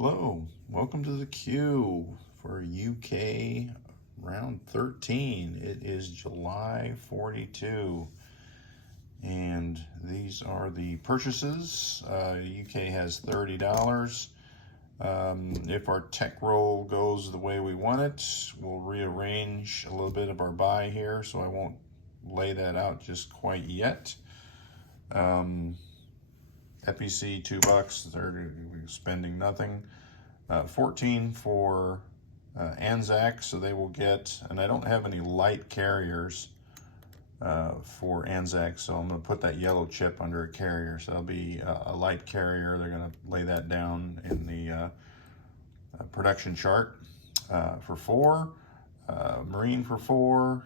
Hello, welcome to the queue for UK round 13. It is July 42, and these are the purchases. UK has $30. If our tech roll goes the way we want it, we'll rearrange a little bit of our buy here, so I won't lay that out just quite yet. FEC $2, they're spending nothing. 14 for Anzac, so they will get, and I don't have any light carriers for Anzac, so I'm going to put that yellow chip under a carrier, so that'll be a light carrier. They're going to lay that down in the production chart for 4, Marine for 4,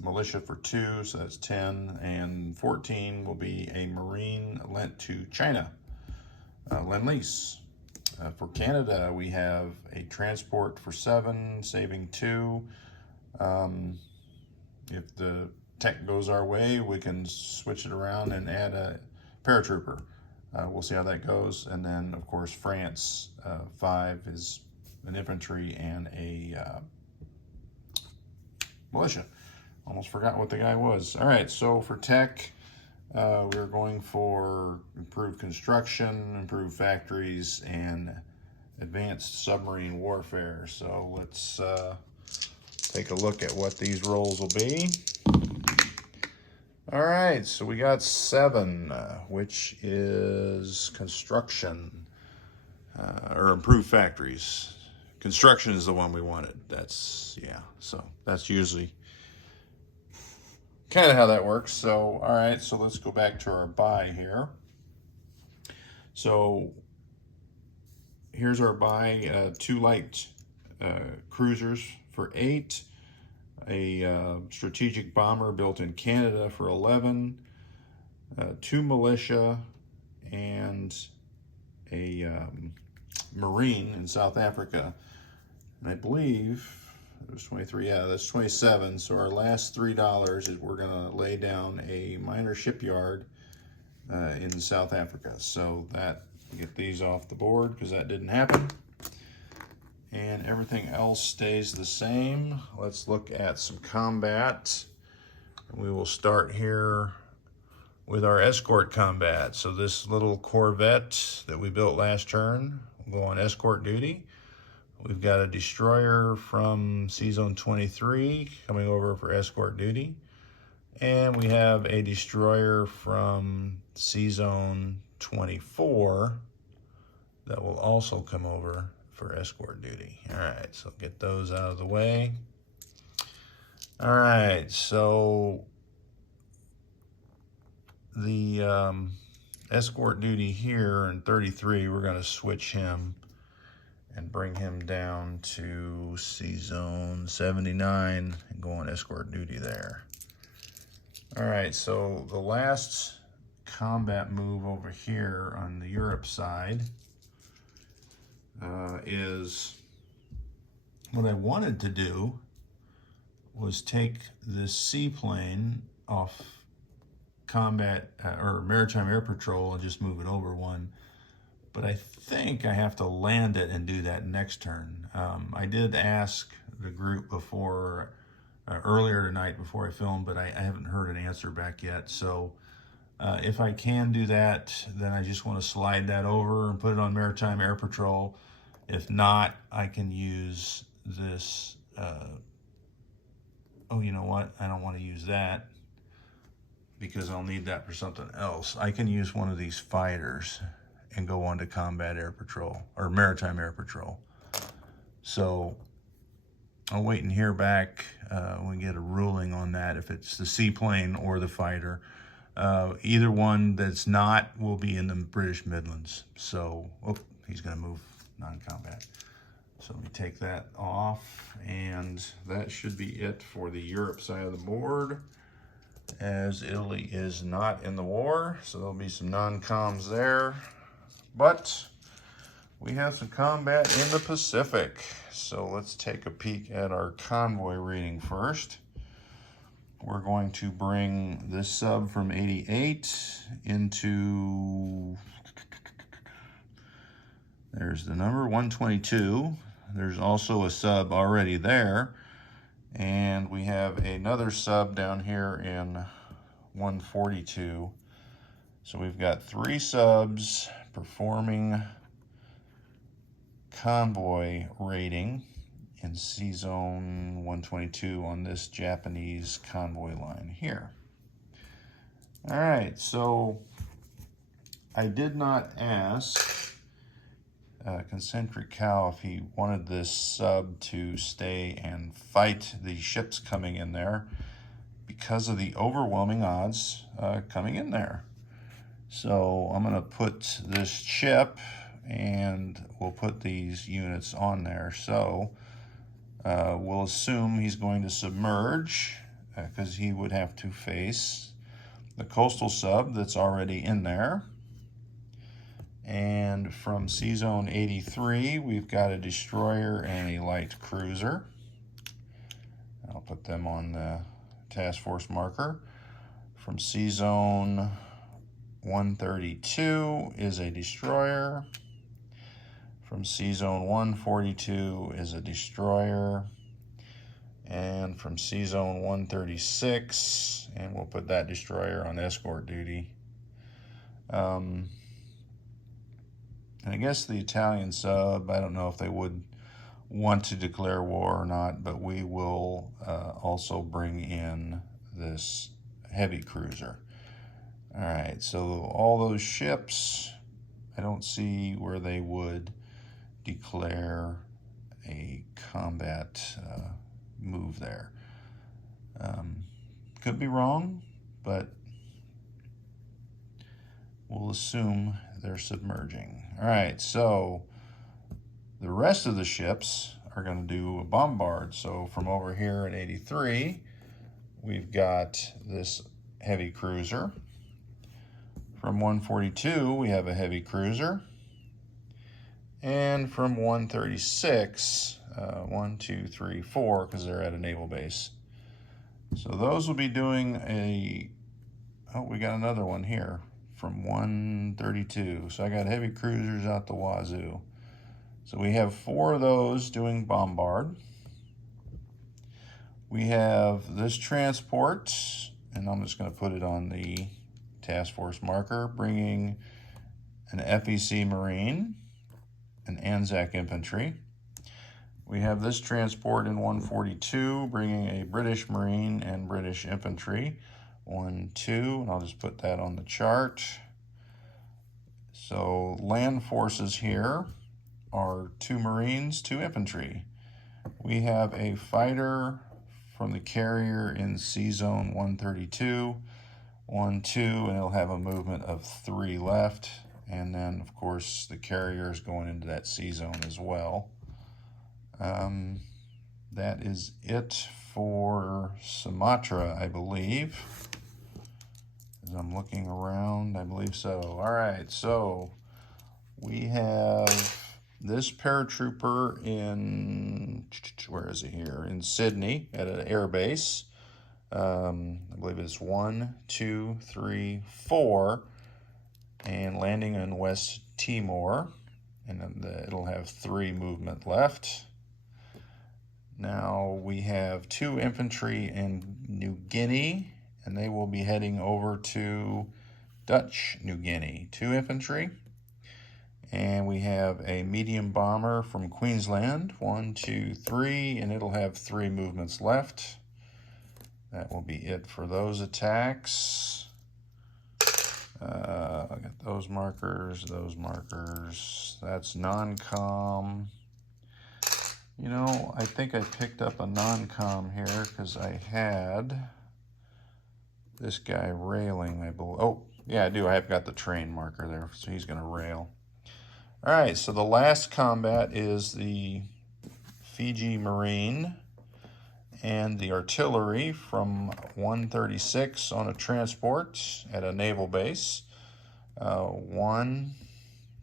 Militia for 2, so that's 10, and 14 will be a Marine lent to China, Lend-Lease. For Canada, we have a transport for 7, saving 2. If the tech goes our way, we can switch it around and add a paratrooper. We'll see how that goes. And then, of course, France, 5 is an infantry and a militia. Almost forgot what the guy was. All right, so for tech, we're going for improved construction, improved factories, and advanced submarine warfare. So let's take a look at what these rolls will be. All right, so we got 7, which is construction, or improved factories. Construction is the one we wanted. So that's usually kind of how that works. So, all right, so let's go back to our buy here. So here's our buy, 2 light cruisers for 8, a strategic bomber built in Canada for 11, 2 militia, and a Marine in South Africa. And I believe it was 23, yeah, that's 27. So our last $3 is we're gonna lay down a minor shipyard in South Africa. So that, get these off the board because that didn't happen. And everything else stays the same. Let's look at some combat. We will start here with our escort combat. So this little Corvette that we built last turn will go on escort duty. We've got a destroyer from C-Zone 23 coming over for escort duty. And we have a destroyer from C-Zone 24 that will also come over for escort duty. All right, so get those out of the way. All right, so the escort duty here in 33, we're gonna switch him and bring him down to C-Zone 79 and go on escort duty there. All right, so the last combat move over here on the Europe side is what I wanted to do was take this seaplane off combat or maritime air patrol and just move it over one. But I think I have to land it and do that next turn. I did ask the group before, earlier tonight before I filmed, but I haven't heard an answer back yet. So if I can do that, then I just want to slide that over and put it on maritime air patrol. If not, I can use this. Oh, you know what? I don't want to use that because I'll need that for something else. I can use one of these fighters and go on to combat air patrol or maritime air patrol. So I'll wait and hear back when we get a ruling on that, if it's the seaplane or the fighter. Either one that's not will be in the British Midlands. So, oh, he's gonna move non-combat. So let me take that off, and that should be it for the Europe side of the board, as Italy is not in the war, so there'll be some non-coms there. But we have some combat in the Pacific. So let's take a peek at our convoy rating first. We're going to bring this sub from 88 into There's the number 122. There's also a sub already there. And we have another sub down here in 142. So we've got 3 subs performing convoy rating in C-Zone 122 on this Japanese convoy line here. All right, so I did not ask Concentric Cow if he wanted this sub to stay and fight the ships coming in there because of the overwhelming odds coming in there. So I'm going to put this ship and we'll put these units on there. So we'll assume he's going to submerge because he would have to face the coastal sub that's already in there. And from C-Zone 83, we've got a destroyer and a light cruiser. I'll put them on the task force marker. From C-Zone 132 is a destroyer. From C-Zone 142 is a destroyer. And from C-Zone 136, and we'll put that destroyer on escort duty. And I guess the Italian sub, I don't know if they would want to declare war or not, but we will also bring in this heavy cruiser. All right, so all those ships, I don't see where they would declare a combat move there. Could be wrong, but we'll assume they're submerging. All right, so the rest of the ships are going to do a bombard. So from over here at 83, we've got this heavy cruiser. From 142, we have a heavy cruiser. And from 136, 1, 2, 3, 4, because they're at a naval base. So those will be doing a, oh, we got another one here from 132. So I got heavy cruisers out the wazoo. So we have 4 of those doing bombard. We have this transport, and I'm just going to put it on the task force marker, bringing an FEC Marine, an Anzac Infantry. We have this transport in 142, bringing a British Marine and British Infantry. 1, 2, and I'll just put that on the chart. So land forces here are 2 Marines, 2 Infantry. We have a fighter from the carrier in C-Zone 132, 1, 2, and it'll have a movement of 3 left. And then, of course, the carrier is going into that C-Zone as well. That is it for Sumatra, I believe. As I'm looking around, I believe so. All right, so we have this paratrooper in, where is it here? In Sydney at an air base. I believe it's 1, 2, 3, 4, and landing in West Timor. And then it'll have 3 movement left. Now we have 2 infantry in New Guinea, and they will be heading over to Dutch New Guinea. 2 infantry. And we have a medium bomber from Queensland, 1, 2, 3, and it'll have 3 movements left. That will be it for those attacks. I got those markers, that's non-com. You know, I think I picked up a non-com here because I had this guy railing, I believe. Oh, yeah, I do. I've got the train marker there, so he's going to rail. All right, so the last combat is the Fiji Marine and the artillery from 136 on a transport at a naval base. 1,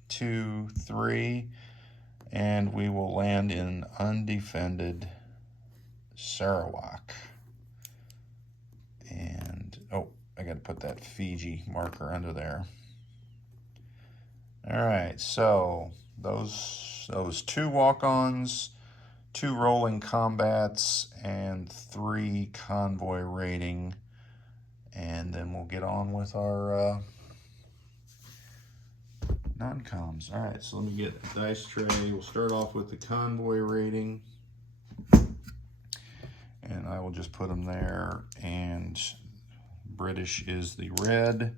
2, 3, and we will land in undefended Sarawak. And, oh, I got to put that Fiji marker under there. All right, so those 2 walk-ons, 2 rolling combats, and 3 convoy rating. And then we'll get on with our non-coms. All right, so let me get a dice tray. We'll start off with the convoy rating. And I will just put them there. And British is the red.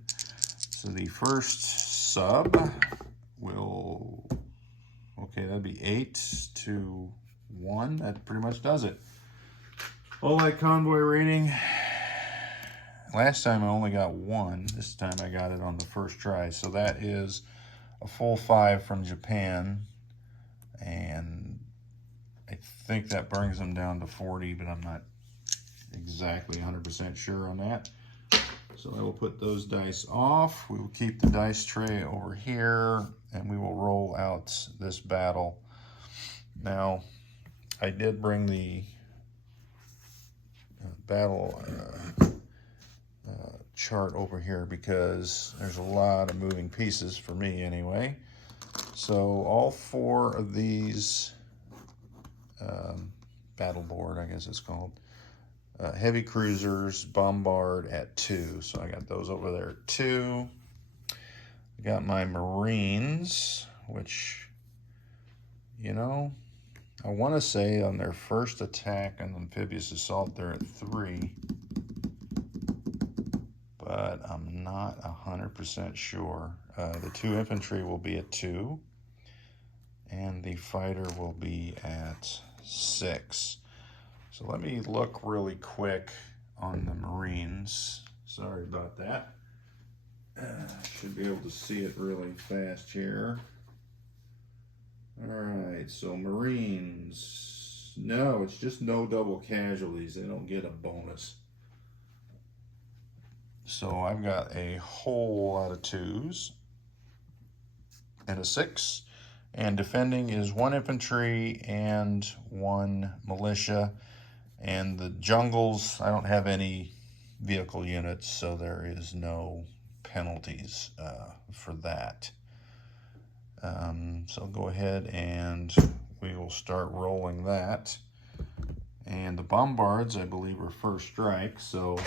So the first sub will, okay, that'd be 8 to 1. That pretty much does it. All that convoy rating. Last time I only got 1. This time I got it on the first try. So that is a full 5 from Japan. And I think that brings them down to 40, but I'm not exactly 100% sure on that. So I will put those dice off. We will keep the dice tray over here, and we will roll out this battle. Now, I did bring the battle chart over here because there's a lot of moving pieces for me anyway. So all 4 of these battle board, I guess it's called, heavy cruisers bombard at 2. So I got those over there at 2. I got my Marines, which, you know, I want to say on their first attack on amphibious assault they're at 3. But I'm not 100% sure. The 2 infantry will be at 2. And the fighter will be at 6. So let me look really quick on the Marines. Sorry about that. Should be able to see it really fast here. All right, so Marines. No, it's just no double casualties. They don't get a bonus. So I've got a whole lot of 2s and a 6. And defending is 1 infantry and 1 militia. And the jungles, I don't have any vehicle units, so there is no penalties for that. So go ahead and we will start rolling that. And the bombards, I believe, are first strike, so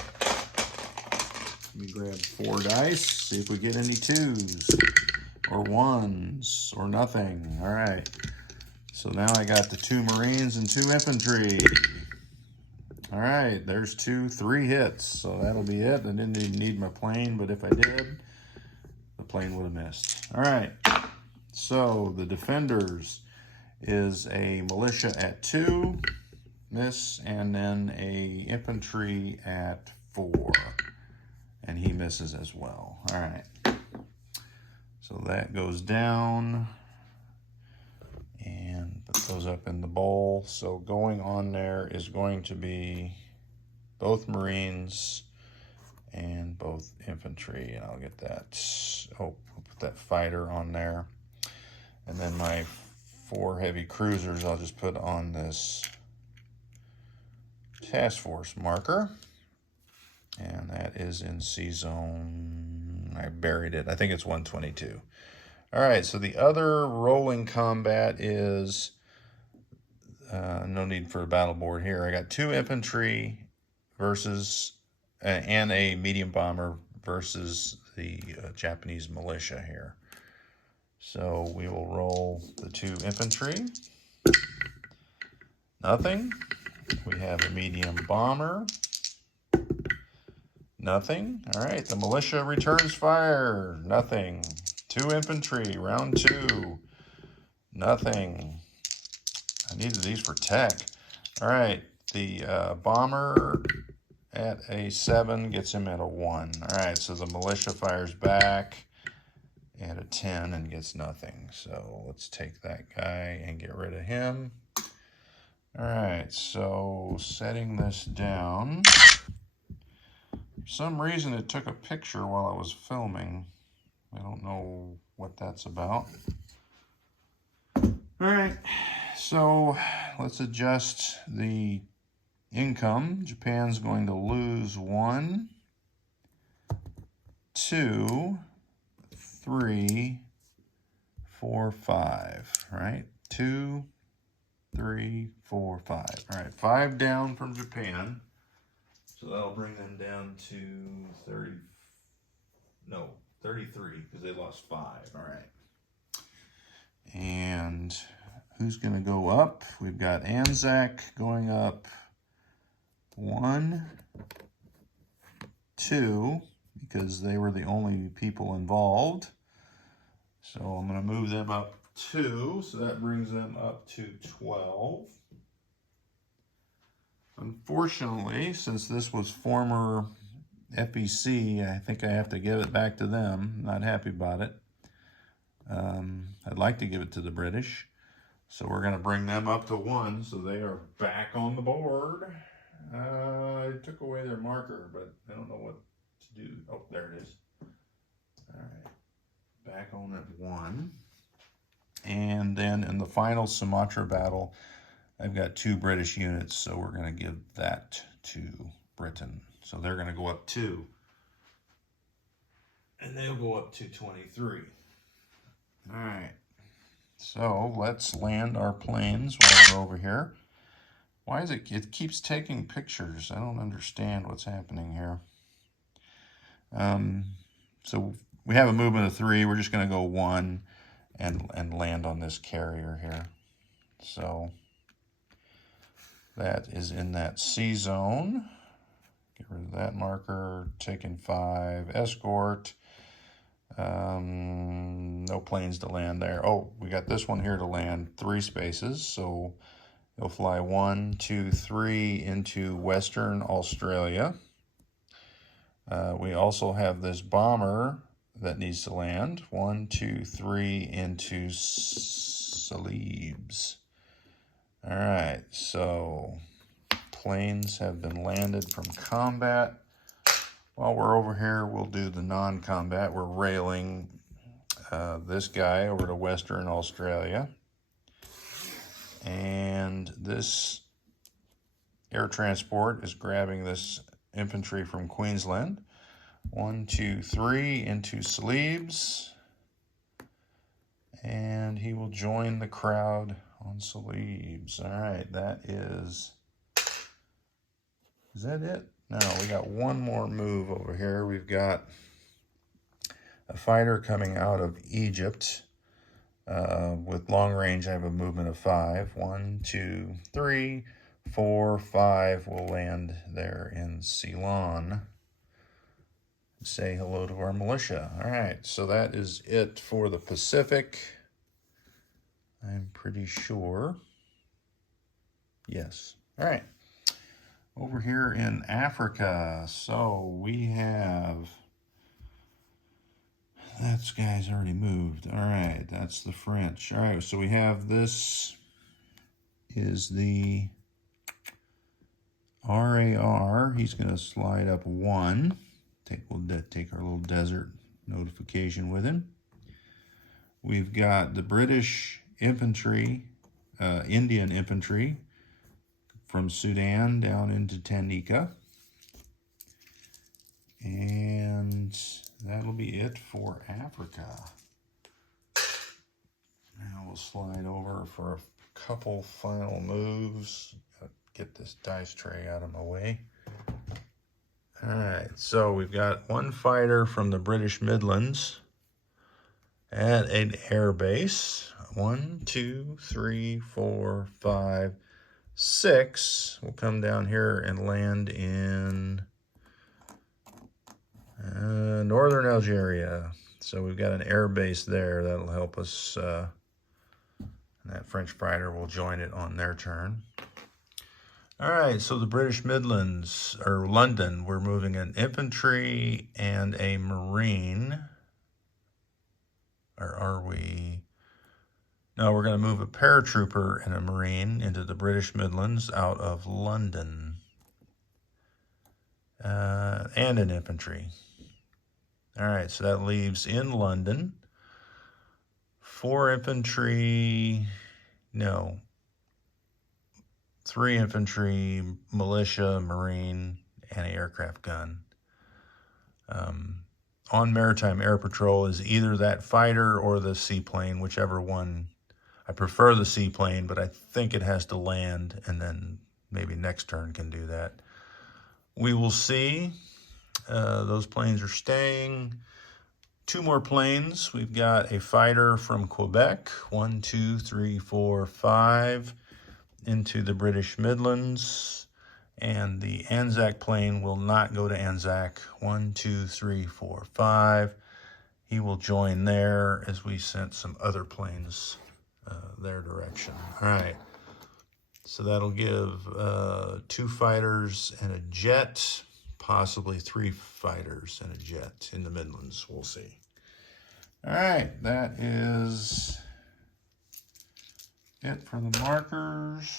let me grab 4 dice, see if we get any 2s or 1s or nothing. All right. So now I got the 2 Marines and 2 infantry. All right, there's 3 hits. So that'll be it. I didn't even need my plane, but if I did, the plane would have missed. All right. So the defenders is a militia at 2, miss, and then a infantry at 4. And he misses as well. All right. So that goes down and put those up in the bowl. So going on there is going to be both Marines and both infantry. And I'll get that, I'll put that fighter on there. And then my 4 heavy cruisers I'll just put on this task force marker. And that is in C-Zone. I buried it. I think it's 122. All right, so the other rolling combat is, no need for a battle board here. I got 2 infantry versus, and a medium bomber versus the Japanese militia here. So we will roll the 2 infantry. Nothing. We have a medium bomber. Nothing. All right, the militia returns fire. Nothing. 2 infantry, round 2. Nothing. I needed these for tech. All right, the bomber at a 7 gets him at a 1. All right, so the militia fires back at a 10 and gets nothing. So let's take that guy and get rid of him. All right, so setting this down. For some reason it took a picture while I was filming. I don't know what that's about. All right, so let's adjust the income. Japan's going to lose 1, 2, 3, 4, 5, right? 2, 3, 4, 5. All right, 5 down from Japan. So that'll bring them down to 30, no, 33, because they lost 5. All right. And who's going to go up? We've got Anzac going up 1, 2, because they were the only people involved. So I'm going to move them up 2, so that brings them up to 12. Unfortunately, since this was former FEC, I think I have to give it back to them. Not happy about it. I'd like to give it to the British. So we're going to bring them up to 1, so they are back on the board. I took away their marker, but I don't know what to do. Oh, there it is. All right. Back on at 1. And then in the final Sumatra battle, I've got 2 British units, so we're going to give that to Britain. So they're going to go up 2. And they'll go up to 23. All right. So let's land our planes while we're over here. Why is it keeps taking pictures? I don't understand what's happening here. So we have a movement of 3. We're just going to go 1 and land on this carrier here. So that is in that C zone. Get rid of that marker. Taking 5. Escort. No planes to land there. Oh, we got this one here to land 3 spaces. So you'll fly 1, 2, 3 into Western Australia. We also have this bomber that needs to land 1, 2, 3 into Celebes. All right, so planes have been landed from combat. While we're over here, we'll do the non-combat. We're railing this guy over to Western Australia. And this air transport is grabbing this infantry from Queensland. 1, 2, 3 into Celebes. And he will join the crowd on Celebes. All right, that is that it? No, we got one more move over here. We've got a fighter coming out of Egypt. With long range, I have a movement of 5. 1, 2, 3, 4, 5 will land there in Ceylon. Say hello to our militia. All right, so that is it for the Pacific. I'm pretty sure. Yes. All right. Over here in Africa, so we have... That guy's already moved. All right, that's the French. All right, so we have this is the RAR. He's going to slide up 1. We'll take our little desert notification with him. We've got the British infantry, Indian infantry from Sudan down into Tanganyika. And that'll be it for Africa. Now we'll slide over for a couple final moves. Get this dice tray out of my way. All right, so we've got one fighter from the British Midlands at an air base. 1, 2, 3, 4, 5, 6. We'll come down here and land in northern Algeria. So we've got an air base there. That'll help us. That French fighter will join it on their turn. All right, so the British Midlands, or London, we're moving an infantry and a marine. Or are we? No, we're going to move a paratrooper and a marine into the British Midlands out of London. And an infantry. All right, so that leaves in London 4 infantry, no, 3 infantry, militia, marine, and an aircraft gun. on Maritime Air Patrol is either that fighter or the seaplane, whichever one. I prefer the seaplane, but I think it has to land, and then maybe next turn can do that. We will see. Those planes are staying. 2 more planes. We've got a fighter from Quebec, 1, 2, 3, 4, 5, into the British Midlands. And the Anzac plane will not go to Anzac. 1, 2, 3, 4, 5. He will join there as we sent some other planes their direction. All right. So that'll give 2 fighters and a jet, possibly 3 fighters and a jet in the Midlands. We'll see. All right, that is it for the markers.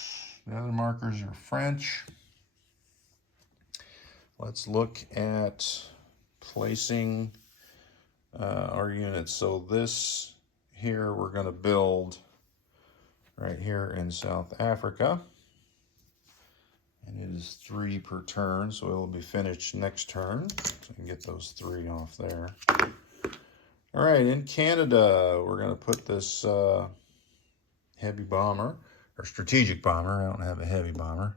The other markers are French. Let's look at placing our units. So this here we're going to build right here in South Africa. And it is 3 per turn, so it'll be finished next turn. So I can get those 3 off there. All right, in Canada, we're going to put this heavy bomber, or strategic bomber. I don't have a heavy bomber.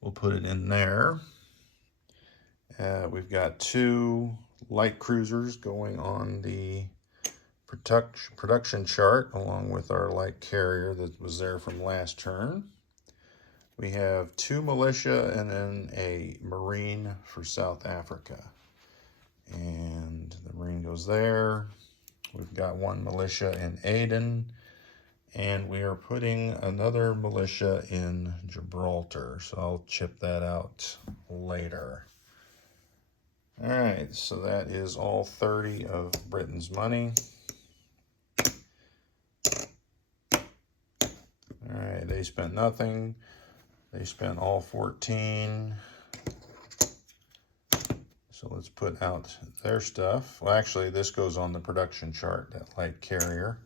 We'll put it in there. We've got 2 light cruisers going on the production chart, along with our light carrier that was there from last turn. We have 2 militia and then a Marine for South Africa. And the Marine goes there. We've got 1 militia in Aden. And we are putting another militia in Gibraltar. So I'll chip that out later. All right, so that is all 30 of Britain's money. All right, they spent nothing. They spent all 14. So let's put out their stuff. Well, actually, this goes on the production chart, that light carrier.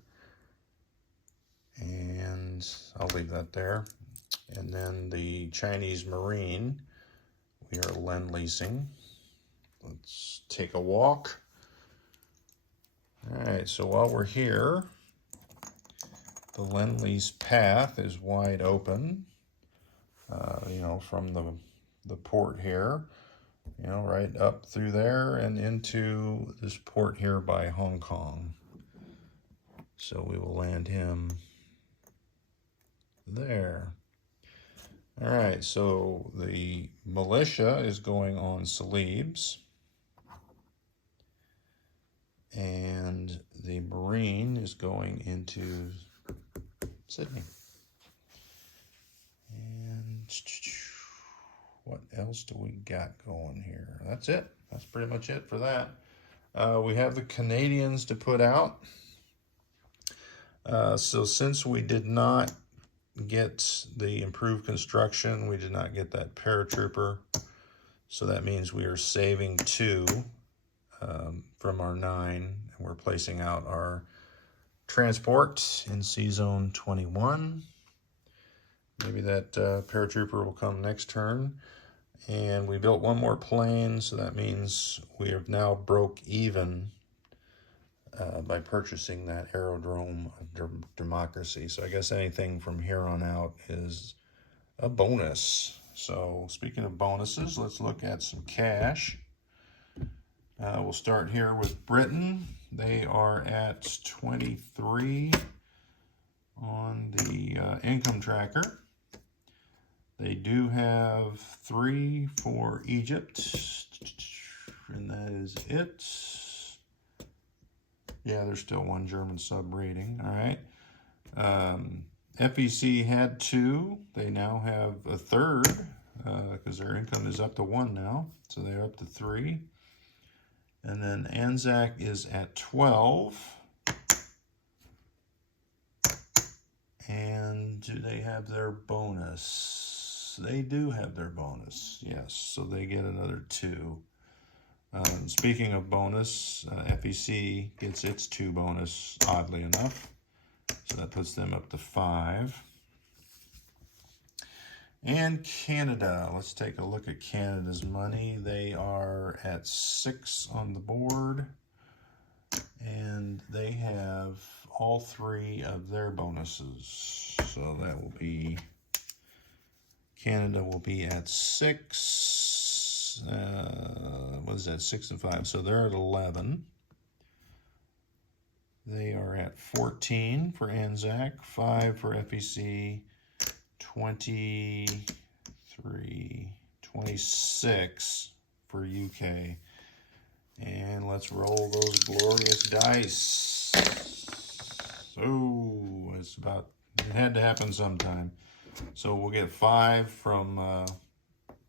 And I'll leave that there. And then the Chinese Marine, we are Lend-Leasing. Let's take a walk. All right, so while we're here, the Lend-Lease path is wide open, from the port here, right up through there and into this port here by Hong Kong. So we will land him there. All right, so the militia is going on Celebes. And the Marine is going into Sydney. And what else do we got going here? That's it. That's pretty much it for that. We have the Canadians to put out. So since we did not get the improved construction, we did not get that paratrooper. So that means we are saving 2 from our 9, and we're placing out our transport in C-Zone 21. Maybe that paratrooper will come next turn. And we built 1 more plane, so that means we have now broke even by purchasing that Aerodrome of Democracy. So I guess anything from here on out is a bonus. So speaking of bonuses, let's look at some cash. We'll start here with Britain. They are at 23 on the income tracker. They do have 3 for Egypt, and that is it. Yeah, there's still 1 German sub rating. All right. FEC had 2. They now have a 3rd because their income is up to 1 now. So they're up to 3. And then Anzac is at 12. And do they have their bonus? They do have their bonus, yes. So they get another 2. Speaking of bonus, FEC gets its 2 bonus, oddly enough. So that puts them up to 5. And Canada, let's take a look at Canada's money. They are at 6 on the board, and they have all 3 of their bonuses. So that will be, Canada will be at 6. What is that? 6 and 5. So they're at 11. They are at 14 for ANZAC, 5 for FEC, 23, 26 for UK. And let's roll those glorious dice. Oh, it had to happen sometime. So we'll get 5 from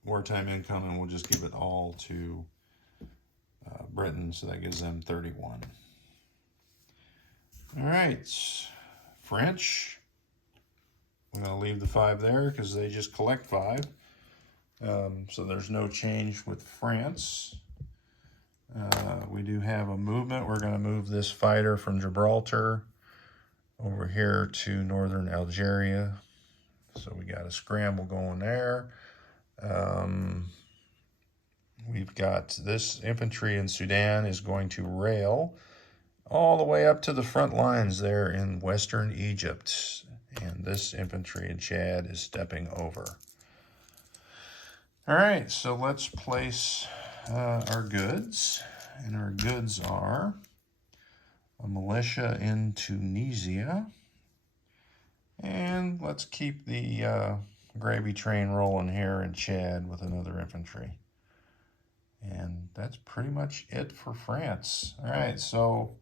wartime income, and we'll just give it all to Britain, so that gives them 31. All right, French. I'm going to leave the 5 there because they just collect 5. So there's no change with France. We do have a movement. We're going to move this fighter from Gibraltar over here to northern Algeria. So we got a scramble going there. We've got this infantry in Sudan is going to rail all the way up to the front lines there in western Egypt. And this infantry in Chad is stepping over. All right, so let's place our goods. And our goods are a militia in Tunisia. And let's keep the gravy train rolling here in Chad with another infantry. And that's pretty much it for France. All right, so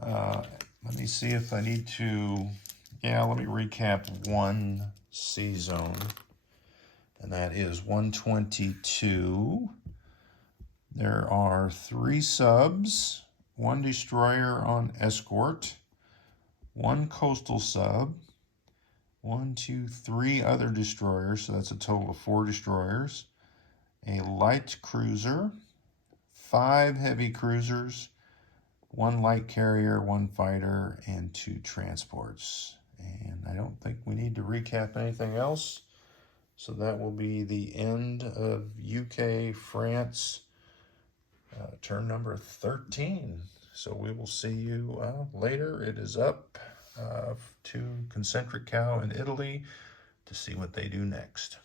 let me see if I need to, let me recap one C zone. And that is 122. There are 3 subs, 1 destroyer on escort, 1 coastal sub, 1, 2, 3 other destroyers, so that's a total of 4 destroyers, a light cruiser, 5 heavy cruisers, 1 light carrier, 1 fighter, and 2 transports. And I don't think we need to recap anything else. So that will be the end of UK, France, turn number 13. So we will see you later. It is up to Concentric Cow in Italy to see what they do next.